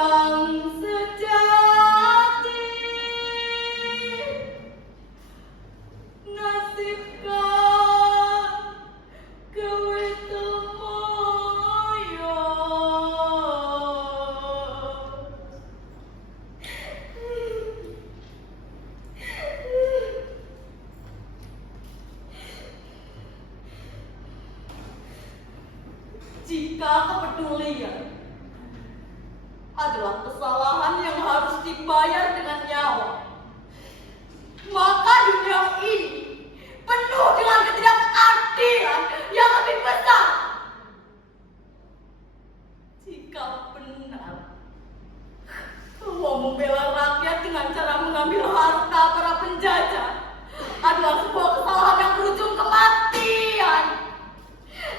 yang sejati, nasibkan kowe temoyo. Jika kepedulian adalah kesalahan yang harus dibayar dengan nyawa, maka dunia ini penuh dengan ketidakadilan yang lebih besar. Jika benar bahwa membela rakyat dengan cara mengambil harta para penjajah adalah sebuah kesalahan yang berujung kematian,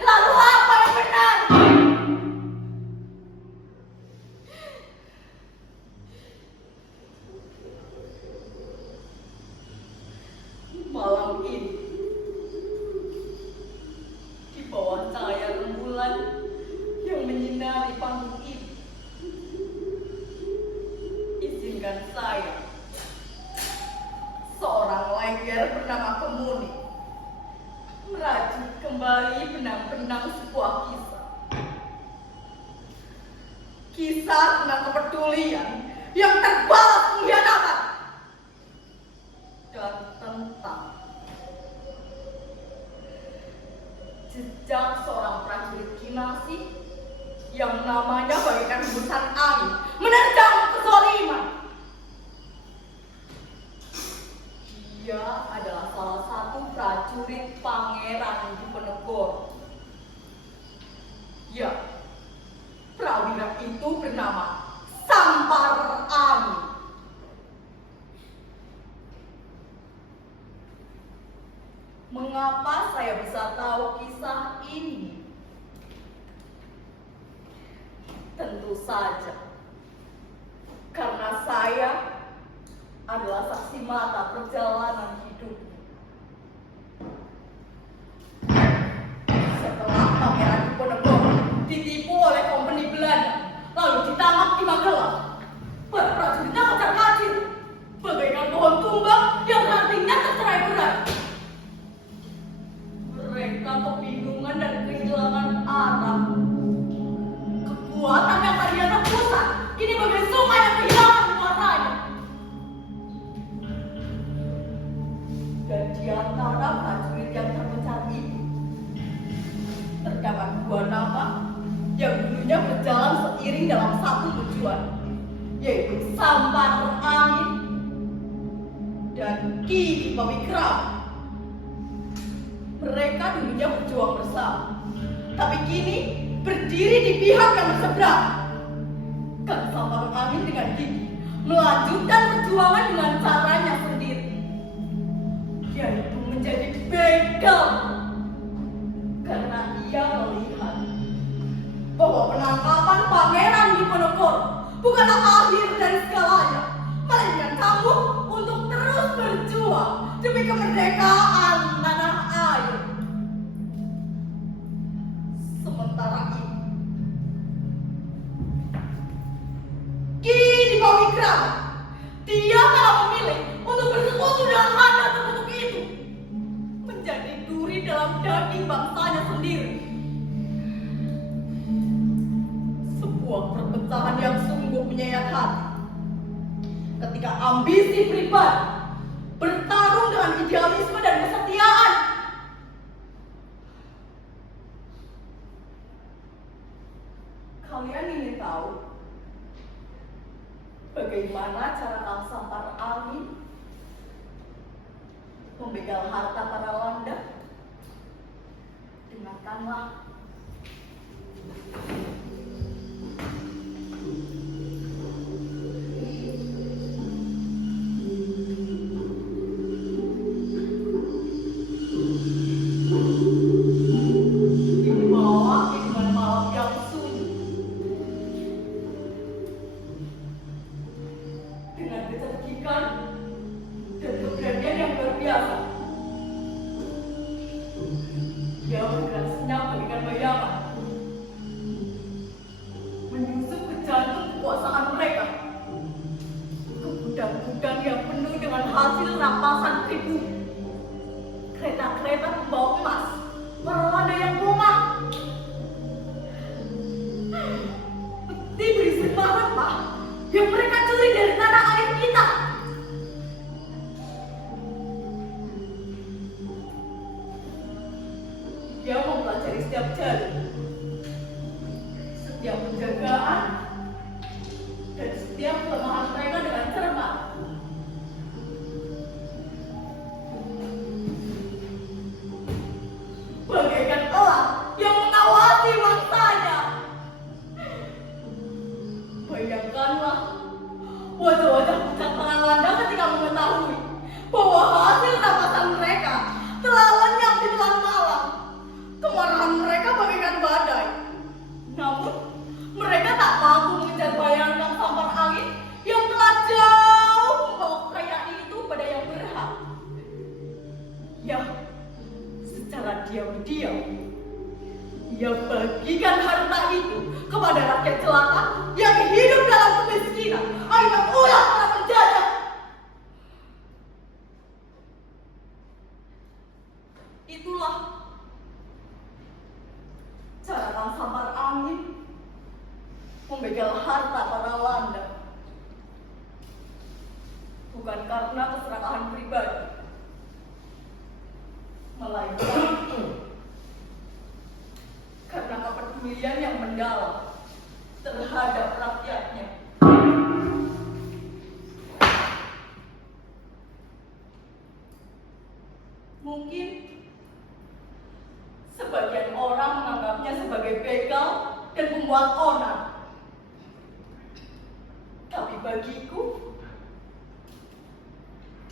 lalu apa yang benar? Malam ini, di bawah cahaya rembulan yang menyinari panggung ini, izinkan saya, seorang lengger bernama Kemuni, merajut kembali benang-benang sebuah kisah. Kisah tentang kepedulian yang terbalas pengkhianatan dan tentang jejak seorang prajurit Kinasi yang namanya bagaikan hembusan angin menerjang kezaliman. Dia adalah salah satu prajurit Pangeran Diponegoro. Ya, prawira itu bernama Sampar Angin. Mengapa saya bisa tahu kisah ini? Tentu saja karena saya adalah saksi mata perjalanan hidup. Setelah Pangeran Diponegoro ditipu oleh kompeni Belanda, lalu ditangkap di Magelang, para prajuritnya kocar-kacir, bagaikan pohon tumbang yang rantingnya tercerai berai. Mereka kebingungan dan kehilangan arah. Kekuatan yang tadinya terpusat kini bagai sungai yang kehilangan muaranya. Dan di antara prajurit yang terpecah itu terdapat dua nama yang dulunya berjalan seiring dalam satu tujuan, yaitu Sampar Angin dan Ki Pawikram. Mereka dulunya berjuang bersama, tapi kini berdiri di pihak yang berseberang. Kang Sampar Angin dengan gigi melanjutkan perjuangan dengan caranya sendiri, yaitu menjadi begal, karena ia melihat bahwa penangkapan Pangeran Diponegoro bukanlah akhir dari segalanya, melainkan kamu untuk terus berjuang demi kemerdekaan tanah air. Sementara ini, Ki Pawikram, dia malah memilih untuk bersekutu dengan Anda terkutuk itu, menjadi duri dalam daging bangsanya sendiri. Sebuah perpecahan yang sungguh menyayat hati, ketika ambisi pribadi bertarung dengan idealisme dan kesetiaan. Kalian ingin tahu bagaimana cara Kang Sampar Angin membegal harta para Landa? Dengarkanlah. Dia bergerak senyap bagaikan bayangan, menyusul yang mereka curi dari tanah air kita. Dia mempelajari setiap jari, setiap penjagaan, dan setiap kelemahan mereka dengan cermat. Bagaikan elang yang mengawasi mangsanya. Bayangkanlah wajah-wajah pucat pengalanda ketika mengetahui bahwa hasil rapasan mereka telah lenyap di telan malam. Kemarahan mereka bagaikan badai. Namun, mereka tak mampu mengejar bayangan sampan angin yang telah jauh membawa kekayaan itu pada yang berhak. Ya, secara diam-diam, ia bagikan harta itu kepada rakyat jelata yang hidup dalam kemiskinan akibat ulah para penjajah. Itulah cara Kang Sampar Angin membegal harta para Walanda. Bukan karena keserakahan pribadi, melainkan karena kepedulian yang mendalam terhadap rakyatnya. Mungkin sebagian orang menganggapnya sebagai begal dan pembuat onar. Tapi bagiku,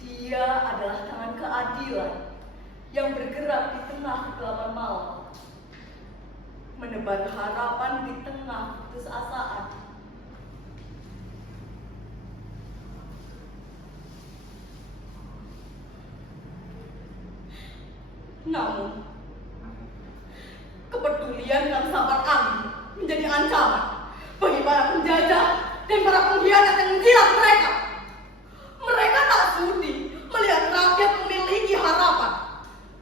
dia adalah tangan keadilan yang bergerak di tengah kegelapan malam, menebar harapan di tengah putusasaan. Namun, kepedulian Kang Sampar Angin menjadi ancaman bagi para penjajah dan para pengkhianat yang menjilat mereka. Mereka tak sudi melihat rakyat memiliki harapan.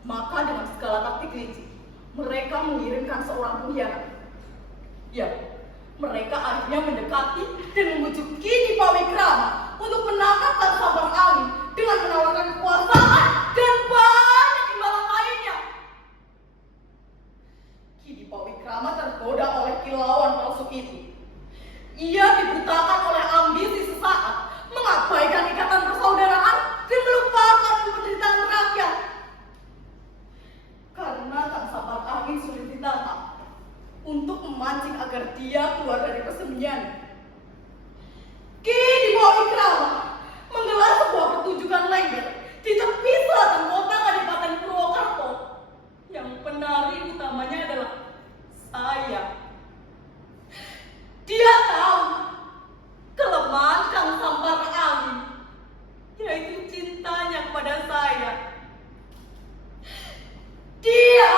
Maka dengan segala taktik licik, mereka mengirimkan seorang pengkhianat. Ya, mereka akhirnya mendekati dan membujuk Ki Pawikrama untuk menangkap Kang Sampar Angin dengan menawarkan kekuasaan dan banyak imbalan lainnya. Ki Pawikrama tergoda oleh kilauan palsu itu. Ia dibutakan oleh ambisi sesaat, mengabaikan ikatan persaudaraan dan melupakan penderitaan rakyat. Karena Kang Sampar Angin sulit ditangkap untuk memancing agar dia keluar dari persembunyian, Ki Pawikrama menggelar sebuah pertunjukan lengger di tepi selatan kota Kadipaten Purwokerto, yang penari utamanya adalah saya. Dia tahu kelemahan Kang Sampar Angin, yaitu cintanya kepada saya. Dia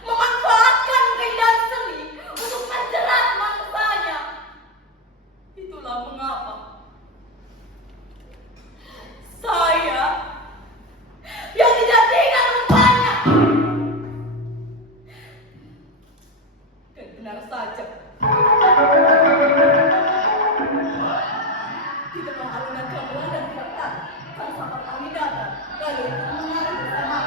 memanfaatkan keindahan seni untuk menjerat mangsanya. Itulah mengapa saya yang dijadikan rupanya. Dan benar saja, di tengah alunan gamelan dan keretan, Kang Sampar Angin datang lalu mengalir bersama.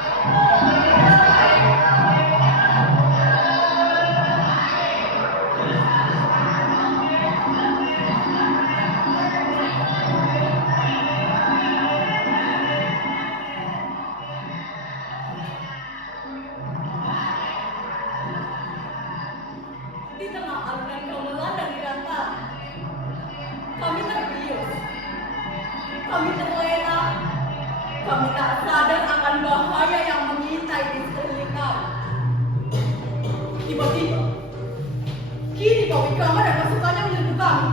Di tengah alunan gamelan dan keretan, kami terbius, kami terlena, kami tak sadar akan bahaya yang mengintai di sekeliling kami. Tiba-tiba, Ki Pawikrama dan pasukannya menyerbu kami.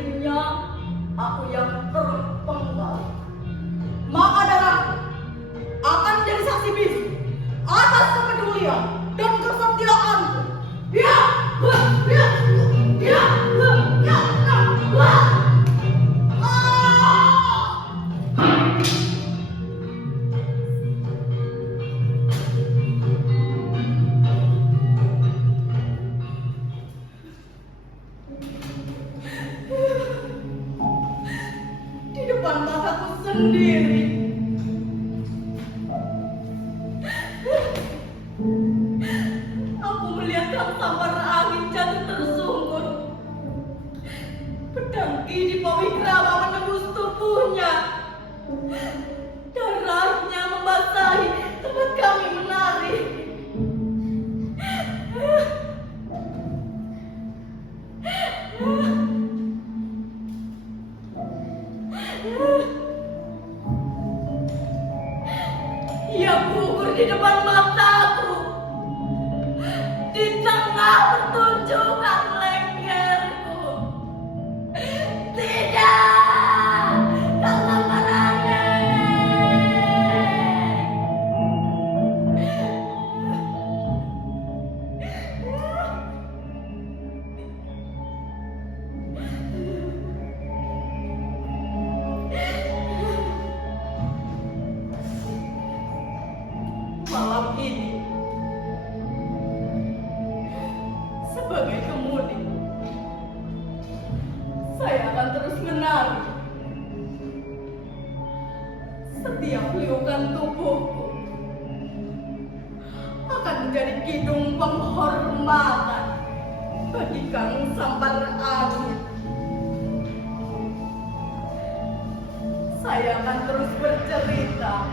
akhirnya aku yang terpenggal. Maka darahku akan menjadi saksi bisu atas kepedulian dan kesetiaanku. Ya, ya, ya, ya, ya. Di depan mataku sendiri, aku melihat kang sambar angin jatuh tersungkur. Pedang Ki Wikrama menembus tubuhnya. Darahnya membasahi tempat kami menari. Ia gugur di depan mataku, di tengah pertunjukan leherku. Tidak, kau sambarannya. Malam ini, sebagai kemudi, saya akan terus menari. Setiap liukan tubuhku akan menjadi kidung penghormatan bagi kang sambar angin. Saya akan terus bercerita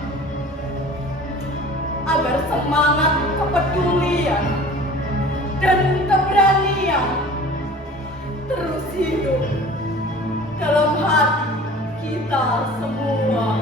agar semangat kepedulian dan keberanian terus hidup dalam hati kita semua.